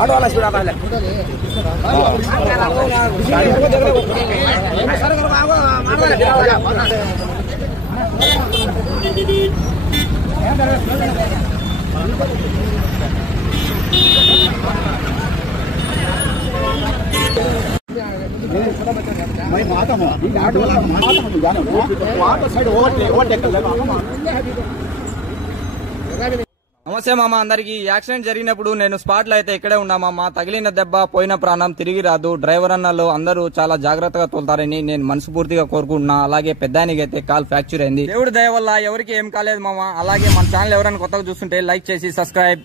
Auto వాలా చూడా కాలే मैं माता हूँ आटो वाला माता हूँ तो जाने वहाँ तो साइड ओवरटेक कर నమస్తే మామ అందరికి యాక్సిడెంట్ జరిగినప్పుడు నేను స్పాట్ లో అయితే ఇక్కడే ఉన్నా మామ. తగిలిన దెబ్బ పోయిన ప్రాణం తిరిగి రాదు. డ్రైవర్ అన్నలు అందరూ చాలా జాగ్రత్తగా తోలుతారని నేను మనస్ఫూర్తిగా కోరుకుంటున్నా. అలాగే పెద్దానికి అయితే కాల్ ఫ్రాక్చర్ అయింది. దేవుడి దయ వల్ల ఎవరికి ఏం కాలేదు మామ. అలాగే మన ఛానల్ ఎవరైనా కొత్తగా చూస్తుంటే లైక్ చేసి సబ్స్క్రైబ్